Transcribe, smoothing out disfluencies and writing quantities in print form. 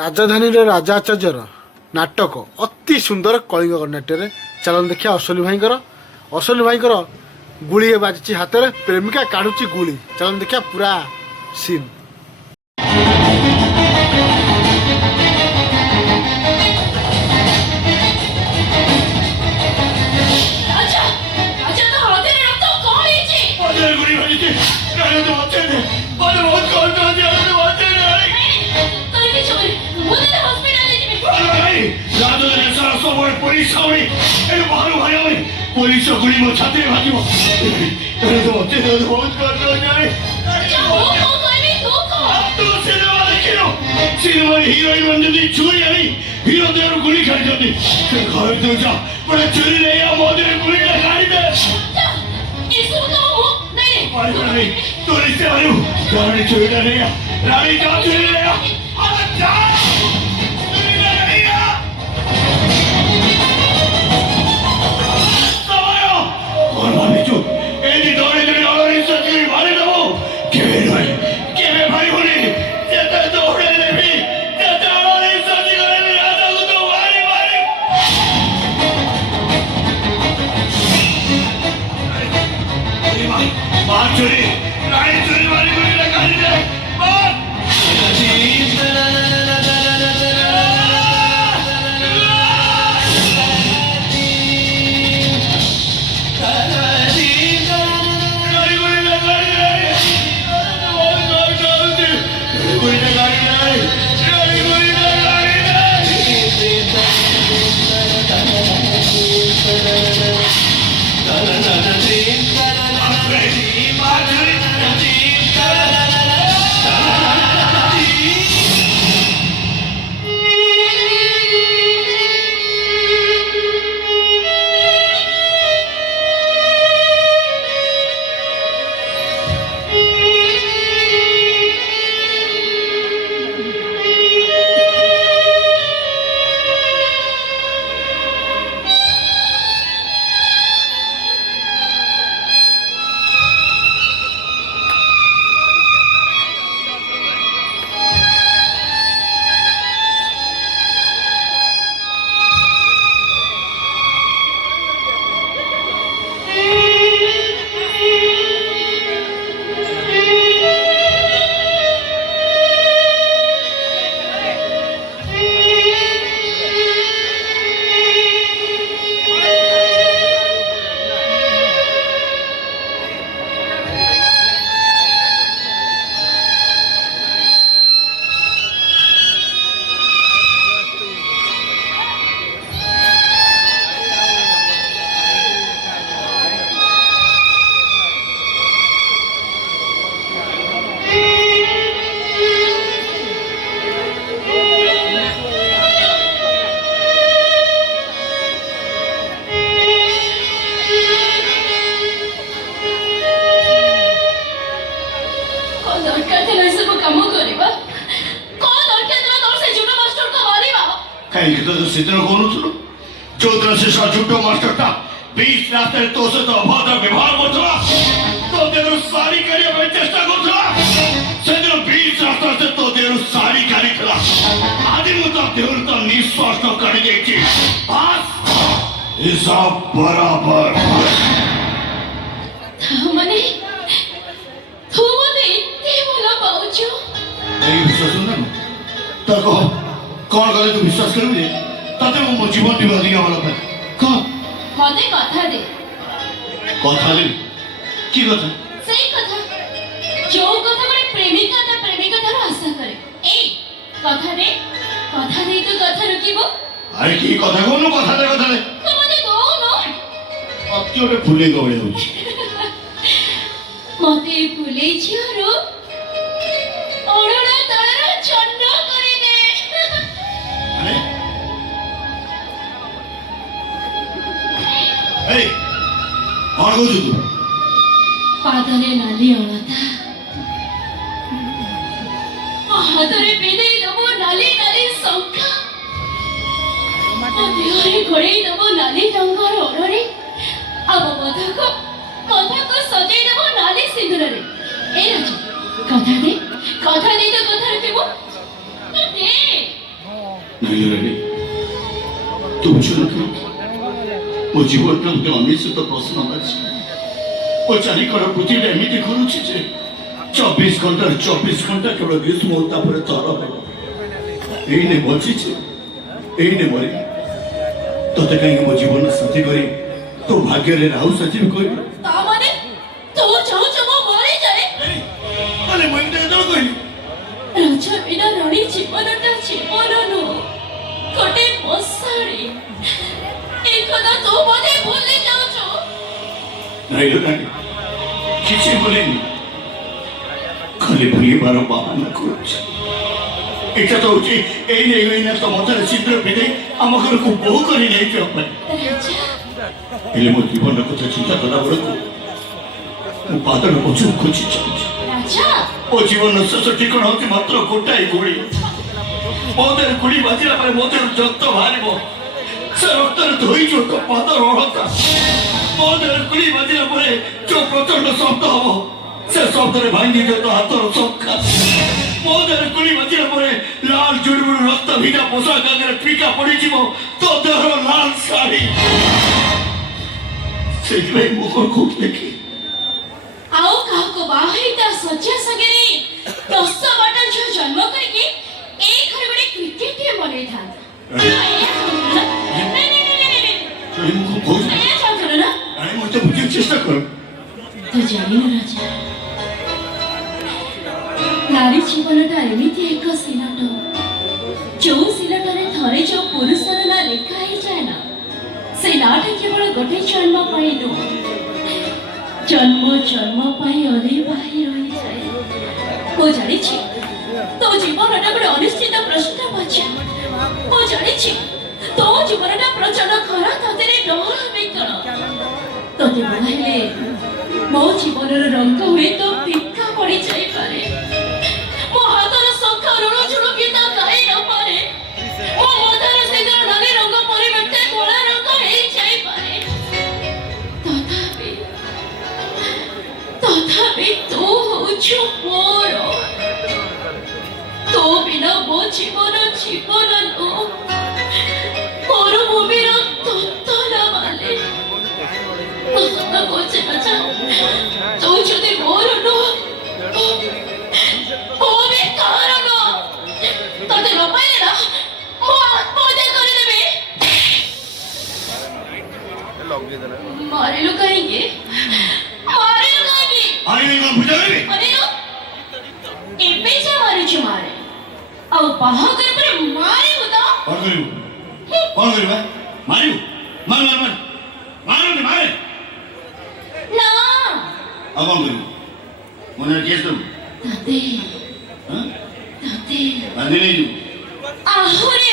ରାଜଧାନୀର ରାଜା ଆଚାର୍ଯ୍ୟର ନାଟକ ଅତି ସୁନ୍ଦର କଳିଙ୍ଗ ନାଟ୍ୟରେ ଚାଲନ୍ତୁ ଦେଖିବା ଅସଲି ଭାଇଙ୍କର ଗୁଳି ବାଜିଛି ହାତରେ, ପ୍ରେମିକା କାଢୁଛି ଗୁଳି। ଚାଲନ୍ତୁ ଦେଖିବା ପୁରା ସିନ୍। पुलिस गुड़ी मो छाती में भागी तेरे तो होते तो बहुत कर दो जाए तो सिनेमा देखियो सिनेमा हीरोइन बंदी चोरी आई हीरो देर गुली खाई जाती ते घर तो जा बड़े चोरी ले या मोदे गुली लगाई दे इसको तो वो नहीं तो रिश्ते वाली गाड़ी चोरी नहीं है रानी का चोरी ले आ जा झूठो मास्टर 20 रास्ते तो से तो अभद्र व्यवहार करथला तो देर सारी करिया पे चेष्टा करथला से दिन 20 रास्ते से तो देर सारी करी थला आदि मु तो देर तो निश्वास तो कर देछि बस हिसाब बराबर माने तू मते इते भला पाउछु ए विश्वास न तो कौन करे तू विश्वास करबे ताते मो जीवन दिबा दिया वाला पे कौन मते कथा दे की कथा सही कथा जो कथा करे प्रेमिका थार आशा करे ए कथा दे तो कथा रुकिबो अरे की कथा कोनु कथा दे तो मते दो न अत्योरे फुले गळे होछि मते फुले छिरो ओडरा तळरा चन्न करे दे अरे ए और को तू पादरे नाली अलता हातरे बेदे दबो नाली संखा देहरे घोड़े दबो नाली रंगर ओररे अब कथा को सजाई दबो नाली सिंदूर रे ए राजा कथा दे तो कथा रखिबो दे ନାଇଁ ରାଣୀ ତୁ ବୁଝୁନ କାହିଁକି ମୋ ଜୀବନଟା ଗୋଟେ ଅନିଶ୍ଚିତ ପ୍ରଶ୍ନ ଅଛି ମୋ ଚାରିକଡ଼ ପୃଥିବୀଟା ଏମିତି ଘୁରୁଛି ଯେ 24 ଘଣ୍ଟାରେ 24 ଘଣ୍ଟା କେବଳ ଗ୍ରୀଷ୍ମ ତାପରେ ତର ହେବ ଏଇନେ ବଞ୍ଚିଛି ଏଇନେ ମରି ତତେ କାହିଁକି ମୋ ଜୀବନ ସାଥୀ କରି ତୋ ଭାଗ୍ୟରେ ରାହୁ ସଚିବ କହିବି ତା ମାନେ ତୁ ଚାହୁଁଛୁ ମୁଁ ମରିଯାଏ? ମାନେ ମୁଁ ଏମିତି କେତେବେଳେ କହିଲି ରାଜା ବିନା ରାଣୀ ଜୀବନଟା ଜୀବନ ନୁହଁ ଗୋଟେ ମଶାଣି ଏ କଥା ତୁ ବୋଧେ ଭୁଲି ଯାଉଛୁ। ନାଇଁ ରାଣୀ କିଛି ଭୁଲିନି ଖାଲି ଭୁଲିବାର ବାହାନା କରୁଛି এটা তো হচ্ছে এই নেই তো মজার চিত্র পেতে ଆମ ଘରକୁ ବୋହୂ କରି ନେଇଯିବା ପାଇଁ ରାଜା ହେଲେ ମୋ ଜୀବନର କଥା ଚିନ୍ତା କଲା ବେଳକୁ ମୁଁ ପାଦର ପଛକୁ ଖୋଜି ଚାହୁଁଛି ରାଜା ମୋ ଜୀବନର ଶେଷ ଠିକଣା ହେଉଛି ମାତ୍ର ଗୋଟାଏ ଗୁଳି ମୋ ଦେହରେ ଗୁଳି ବାଜିଲା ପରେ ମୋ ଦେହରୁ ରକ୍ତ ବାହାରିବ ସେ ରକ୍ତରେ ଧୋଇଯିବ ତୋ ପାଦର ଅଳତା ମୋ ଦେହରେ ଗୁଳି ବାଜିଲା ପରେ ଯୋଉ ପ୍ରଚଣ୍ଡ ଶବ୍ଦ ହବ ସେ ଶବ୍ଦରେ ଭାଙ୍ଗିଯିବ ତୋ ହାତର ଚକା ମୋ ଦେହରେ ଗୁଳି ବାଜିଲା ପରେ ଲାଲ ଜୁଡୁବୁଡୁ ରକ୍ତ ଭିଜା ପୋଷାକ ଆଗରେ ଫିକା ପଡିଯିବ ତୋ ଦେହର ଲାଲ ଶାଢୀ ସେଇଥିପାଇଁ ମୁହଁକୁ ଦେଖି ଆଉ କାହାକୁ ବାହା ହେଇ ତା ଶଯ୍ୟା ସାଙ୍ଗରେ 10 ବାଟା ଝିଅ ଜନ୍ମ କରିକି ଏଇ ଘରେ ଗୋଟେ କ୍ରିକେଟିଏ ବନେଇଥାନ୍ତା। ଏଇଆ ଚାହୁଁଥିଲୁ ନା? ନାଇଁ, ମୁହଁ କହୁଛି ଏଇଆ ଚାହୁଁଥିଲୁ ନା? ମତେ ବୁଝିବାକୁ ଚେଷ୍ଟା କର ତୁ ଜାଣିନୁ ରାଜା ନାରୀ ଜୀବନଟା ଏମିତି ଏକ ସିଲଟ ଯୋଉ ସିଲଟରେ ଥରେ ଯୋଉ ପୁରୁଷର ନାଁ ଲେଖା ହେଇଯାଏ ନା ସେ ନାଁଟା କେବଳ ଗୋଟେ ଜନ୍ମ ପାଇଁ ନୁହଁ ଜନ୍ମ ଜନ୍ମ ପାଇଁ ଅନିବାହୀ ରହିଯାଏ। ମୁଁ ଜାଣିଛି ତୋ ଜୀବନଟା ଗୋଟେ ଅନିଶ୍ଚିତ ପ୍ରଶ୍ନ ବାଚ ମୁଁ ଜାଣିଛି ତୋ ଜୀବନଟା ପ୍ରଚଣ୍ଡ ଖରା ତତେରେ ଡର ବିକଳ ତତେ ବୁଝାଇଲେ ମୋ ଜୀବନର ରଙ୍ଗ ହୁଏତ ଫିକା ପଡ଼ିଯାଇପାରେ ମୋ ହାତର ଶଙ୍ଖ ଋଣ ଝୁଣ ଗୀତ ଗାଇ ନପାରେ ମୋ ମଥାର ସିନ୍ଦୁର ନାଲି ରଙ୍ଗ ପରିବର୍ତ୍ତେ କଳା ରଙ୍ଗ ହେଇଯାଇପାରେ ତଥାପି ତୁ ହଉଛୁ ମୋର ତୋ ବିନା ମୋ ଜୀବନ ଜୀବନ ନୁହଁ ମରୁଭୂମିର ତତଲା ବାଲେ ତୁ ଯଦି ମୋର ନୁହଁ ମୁଁ ବି କାହାର ନୁହଁ ତତେ ନ ପାଇଲେ ନା ମୁଁ ଆତ୍ମହତ୍ୟା କରିଦେବି। ମାରିଲୁ କାହିଁକି ମାରିଲୁ କାହିଁକି ମାରିଲୁ ଏବେ ଯା ମାରୁଛୁ ମାରେ ଆଉ ବାହାଘର ପରେ ମାରିବୁ ତ କଣ କରିବୁ କଣ କରିବା ମାରିବୁ ମାର ମାର ମାର ମାରନି ମାରେ ନା ଆଉ କଣ କରିବୁ ମନରେ କେସ୍ ଦେବୁ ତତେ ହଁ ତତେ ବାନ୍ଧି ନେଇଯିବୁ ଆହୁରି